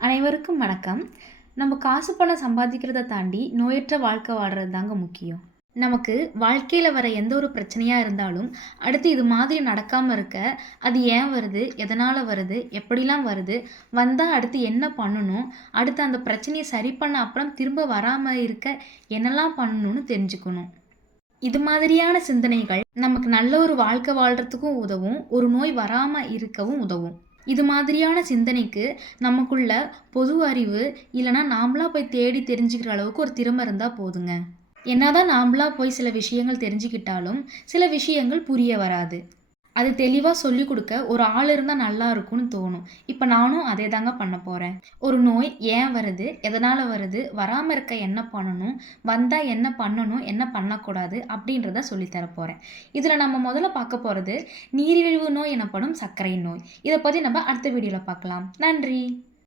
அனைவருக்கும் வணக்கம். நம்ம காசு பணம் சம்பாதிக்கிறத தாண்டி நோயற்ற வாழ்க்கை வாழ்றது தாங்க முக்கியம். நமக்கு வாழ்க்கையில வர எந்த ஒரு பிரச்சனையா இருந்தாலும், அடுத்து இது மாதிரி நடக்காம இருக்க, அது ஏன் வருது? எதனால வருது? எப்படிலாம் வருது? வந்தா அடுத்து என்ன பண்ணணும்? அடுத்து அந்த பிரச்சனைய சரி பண்ண அப்புறம் திரும்ப வராம இருக்க என்னலாம் பண்ணணும்னு தெரிஞ்சுக்கணும். இது மாதிரியான சிந்தனைகள் நமக்கு நல்ல ஒரு வாழ்க்கை வாழ்றதுக்கும் உதவும். ஒரு நோய் வராம இருக்கவும் உதவும். இது மாதிரியான சிந்தனைக்கு நமக்குள்ள பொது அறிவு இல்லைன்னா நாமளா போய் தேடி தெரிஞ்சுக்கிற அளவுக்கு ஒரு திறமை இருந்தால் போதுங்க. என்னதான் நாமளா போய் சில விஷயங்கள் தெரிஞ்சுக்கிட்டாலும் சில விஷயங்கள் புரிய வராது. அது தெளிவா சொல்லிக் குடுக்க ஒரு ஆள் இருந்தா நல்லா இருக்கும்னு தோணும். இப்ப நானும் அதே தாங்க பண்ண போறேன். ஒரு நோய் ஏன் வருது? எதனால வருது? வராம இருக்க என்ன பண்ணணும்? வந்தா என்ன பண்ணணும்? என்ன பண்ணக்கூடாது? அப்படின்றத சொல்லி தரப் போறேன். இதுல நம்ம முதல்ல பார்க்க போறது நீரிழிவு நோய் எனப்படும் சர்க்கரை நோய். இத பத்தி நம்ம அடுத்த வீடியோல பார்க்கலாம். நன்றி.